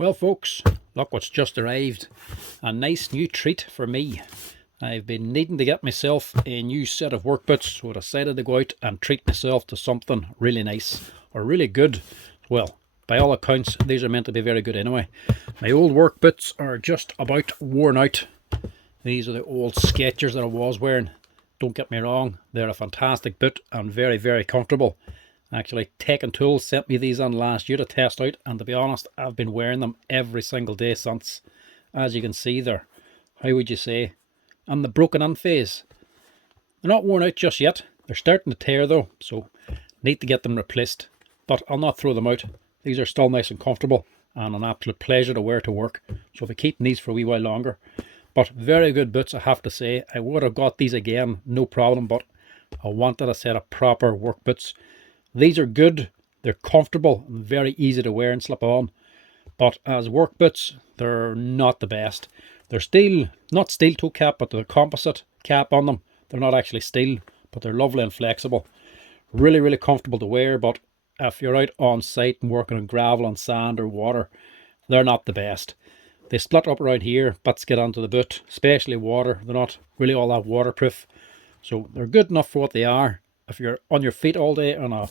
Well folks, look what's just arrived. A nice new treat for me. I've been needing to get myself a new set of work boots, so I decided to go out and treat myself to something really nice, or really good. Well, by all accounts, these are meant to be very good anyway. My old work boots are just about worn out. These are the old Skechers that I was wearing. Don't get me wrong, they're a fantastic boot and very, very comfortable. Actually, Tech and Tools sent me these on last year to test out, and to be honest, I've been wearing them every single day since. As you can see, they're, how would you say, on the broken in phase. They're not worn out just yet. They're starting to tear though, so need to get them replaced. But I'll not throw them out. These are still nice and comfortable and an absolute pleasure to wear to work. So I'll be keeping these for a wee while longer. But very good boots, I have to say. I would have got these again, no problem, but I wanted a set of proper work boots. These are good, they're comfortable and very easy to wear and slip on. But as work boots, they're not the best. They're steel, not steel toe cap, but they're composite cap on them. They're not actually steel, but they're lovely and flexible. Really, really comfortable to wear, but if you're out on site and working on gravel and sand or water, they're not the best. They split up around here, bits get onto the boot, especially water. They're not really all that waterproof. So they're good enough for what they are. If you're on your feet all day in a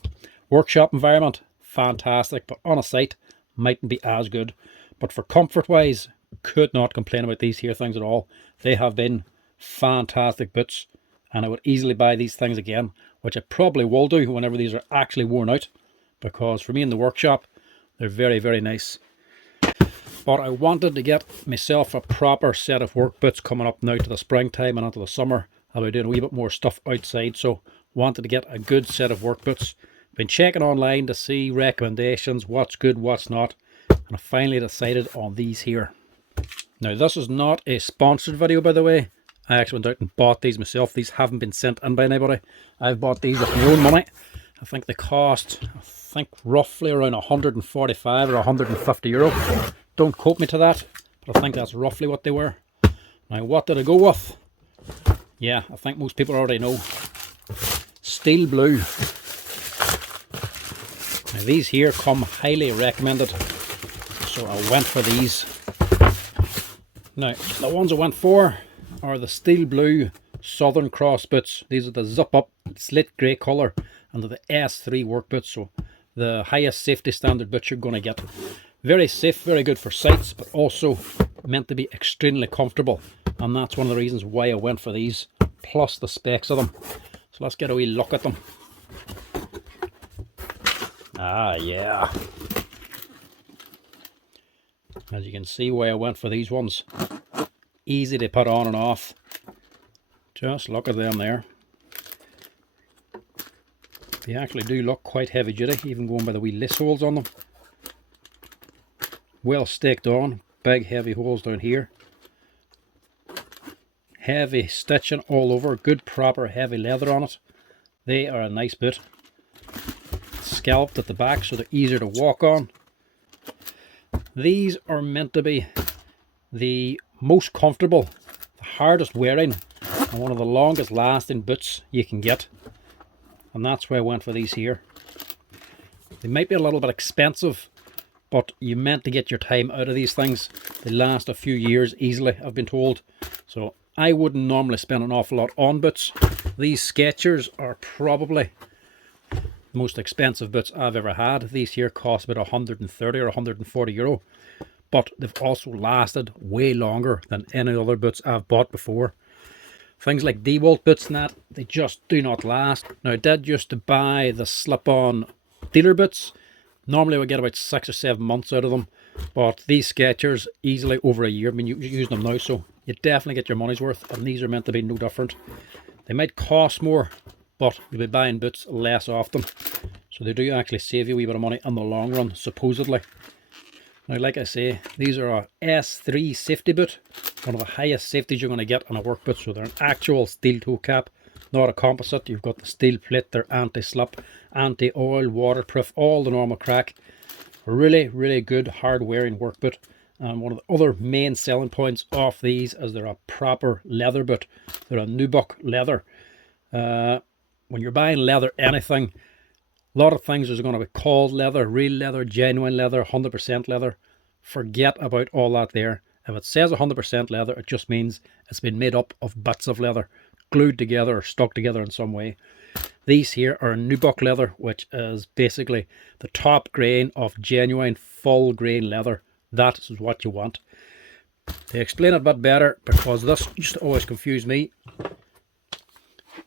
workshop environment, fantastic. But on a site, mightn't be as good. But for comfort wise, could not complain about these here things at all. They have been fantastic boots. And I would easily buy these things again, which I probably will do whenever these are actually worn out. Because for me in the workshop, they're very, very nice. But I wanted to get myself a proper set of work boots coming up now to the springtime and into the summer. I'll be doing a wee bit more stuff outside, so wanted to get a good set of work boots. Been checking online to see recommendations, what's good, what's not, and I finally decided on these here. Now this is not a sponsored video, by the way. I actually went out and bought these myself. These haven't been sent in by anybody. I've bought these with my own money. I think they cost, roughly around 145 or 150 euro. Don't quote me to that, but I think that's roughly what they were. Now what did I go with? Yeah, I think most people already know. SteelBlue. Now these here come highly recommended, so I went for these. Now the ones I went for are the SteelBlue Southern Cross boots. These are the zip up slate grey colour and they're the S3 work boots, so the highest safety standard boots you're going to get. Very safe, very good for sites, but also meant to be extremely comfortable, and that's one of the reasons why I went for these, plus the specs of them. So let's get a wee look at them. Ah yeah, as you can see why I went for these ones. Easy to put on and off. Just look at them there. They actually do look quite heavy duty, even going by the wee lace holes on them. Well staked on, big heavy holes down here. Heavy stitching all over, good proper heavy leather on it. They are a nice boot. Scalloped at the back so they're easier to walk on. These are meant to be the most comfortable, the hardest wearing, and one of the longest lasting boots you can get. And that's why I went for these here. They might be a little bit expensive, but you meant to get your time out of these things. They last a few years easily, I've been told. So I wouldn't normally spend an awful lot on boots. These Skechers are probably the most expensive boots I've ever had. These here cost about 130 or 140 euro. But they've also lasted way longer than any other boots I've bought before. Things like DeWalt boots and that, they just do not last. Now I did used to buy the slip-on dealer boots. Normally we get about 6 or 7 months out of them, but these Skechers easily over a year. I mean, you're using them now, so you definitely get your money's worth, and these are meant to be no different. They might cost more, but you'll be buying boots less often, so they do actually save you a wee bit of money in the long run, supposedly. Now, like I say, these are a S3 safety boot, one of the highest safeties you're going to get on a work boot. So they're an actual steel toe cap, not a composite. You've got the steel plate, they're anti-slip, anti-oil, waterproof, all the normal crack. Really, really good hard wearing work boot. And one of the other main selling points of these is they're a proper leather boot. They're a nubuck leather. When you're buying leather, anything, a lot of things are going to be called leather, real leather, genuine leather, 100% leather. Forget about all that there. If it says 100% leather, it just means it's been made up of bits of leather, glued together or stuck together in some way. These here are nubuck leather, which is basically the top grain of genuine full grain leather. That is what you want. To explain it a bit better, because this used to always confuse me,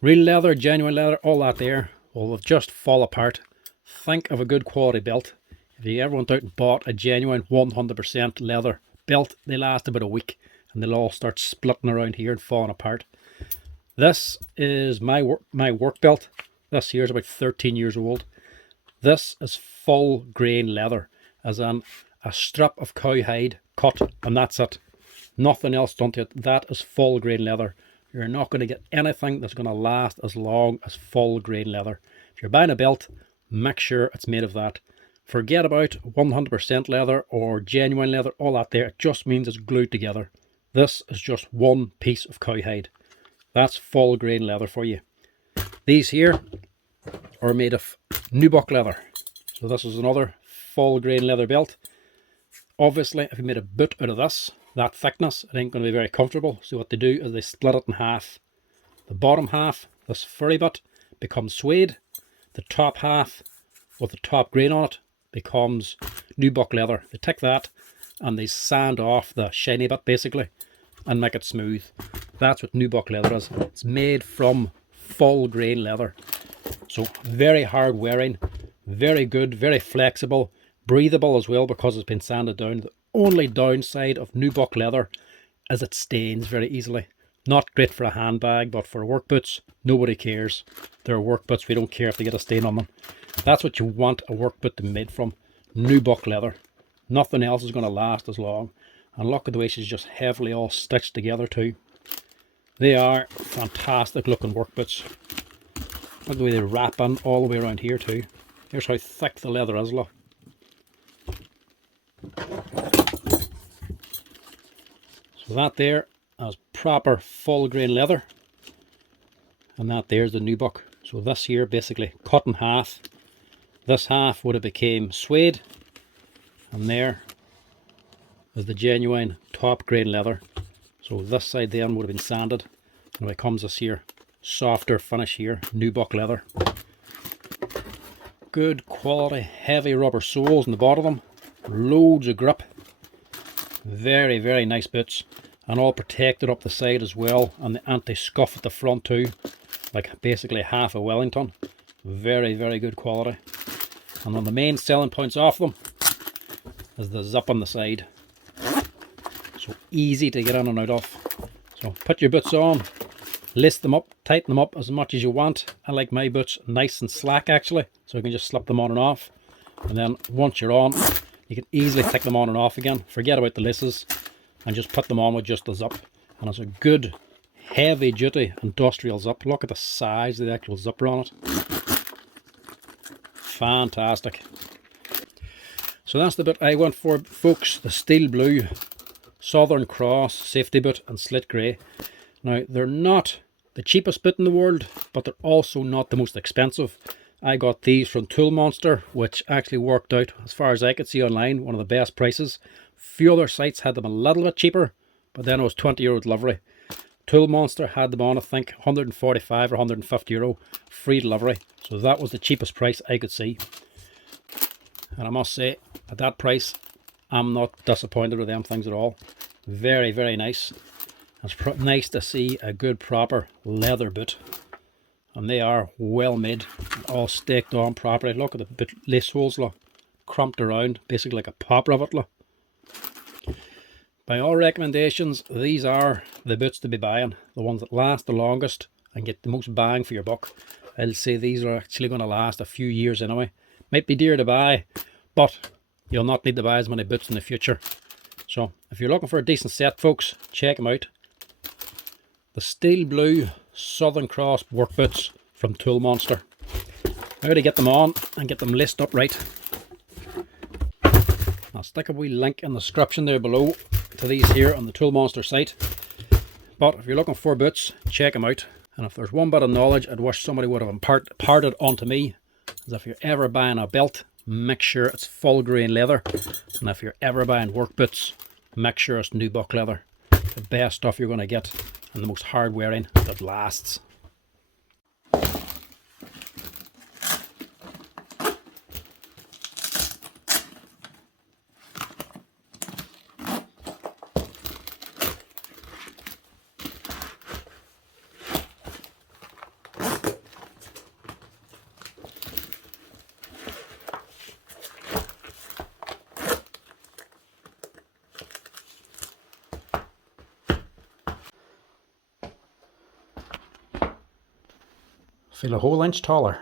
real leather, genuine leather, all that there will just fall apart. Think of a good quality belt. If you ever went out and bought a genuine 100% leather belt, they last about a week and they'll all start splitting around here and falling apart. This is my work belt. This here is about 13 years old. This is full grain leather, as in a strip of cowhide cut, and that's it. Nothing else done to it. That is full grain leather. You're not going to get anything that's going to last as long as full grain leather. If you're buying a belt, make sure it's made of that. Forget about 100% leather or genuine leather, all that there. It just means it's glued together. This is just one piece of cowhide. That's full grain leather for you. These here are made of nubuck leather. So this is another full grain leather belt. Obviously, if you made a boot out of this, that thickness, it ain't going to be very comfortable. So what they do is they split it in half. The bottom half, this furry bit, becomes suede. The top half, with the top grain on it, becomes nubuck leather. They take that and they sand off the shiny bit basically and make it smooth. That's what nubuck leather is. It's made from full grain leather. So very hard wearing, very good, very flexible, breathable as well because it's been sanded down. The only downside of nubuck leather is it stains very easily. Not great for a handbag, but for work boots, nobody cares. They're work boots, we don't care if they get a stain on them. That's what you want a work boot to be made from, nubuck leather. Nothing else is going to last as long. And look at the way she's just heavily all stitched together too. They are fantastic looking work boots. Look at the way they wrap in all the way around here too. Here's how thick the leather is, look. So that there is proper full grain leather. And that there's the nubuck. So this here basically cut in half. This half would have became suede. And there is the genuine top grain leather. So this side then would have been sanded. And it comes this here softer finish here, nubuck leather. Good quality heavy rubber soles in the bottom of them. Loads of grip. Very, very nice boots. And all protected up the side as well. And the anti-scuff at the front too. Like basically half a Wellington. Very, very good quality. And one of the main selling points off them is the zip on the side. So easy to get in and out of. So put your boots on, list them up, tighten them up as much as you want. I like my boots nice and slack actually, so you can just slip them on and off. And then once you're on, you can easily take them on and off again. Forget about the laces and just put them on with just the zip. And it's a good heavy duty industrial zip. Look at the size of the actual zipper on it. Fantastic. So that's the boot I went for, folks. The SteelBlue Southern Cross safety boot in slit grey. Now they're not the cheapest boot in the world, but they're also not the most expensive. I got these from Tool Monster, which actually worked out, as far as I could see online, one of the best prices. Few other sites had them a little bit cheaper, but then it was €20 delivery. Tool Monster had them on, I think, 145 or 150 euro, free delivery. So that was the cheapest price I could see. And I must say, at that price, I'm not disappointed with them things at all. Very, very nice. It's nice to see a good proper leather boot. And they are well made, all staked on properly. Look at the lace holes, look, crumped around, basically like a pop rivet, look. By all recommendations, these are the boots to be buying. The ones that last the longest and get the most bang for your buck. I'll say these are actually going to last a few years anyway. Might be dear to buy, but you'll not need to buy as many boots in the future. So, if you're looking for a decent set, folks, check them out. The SteelBlue Southern Cross work boots from Tool Monster. How to get them on and get them laced up right. I'll stick a wee link in the description there below to these here on the Tool Monster site. But if you're looking for boots, check them out. And if there's one bit of knowledge I'd wish somebody would have imparted onto me, is if you're ever buying a belt, make sure it's full grain leather. And if you're ever buying work boots, make sure it's nubuck leather. The best stuff you're going to get and the most hard wearing that lasts. Feel a whole inch taller.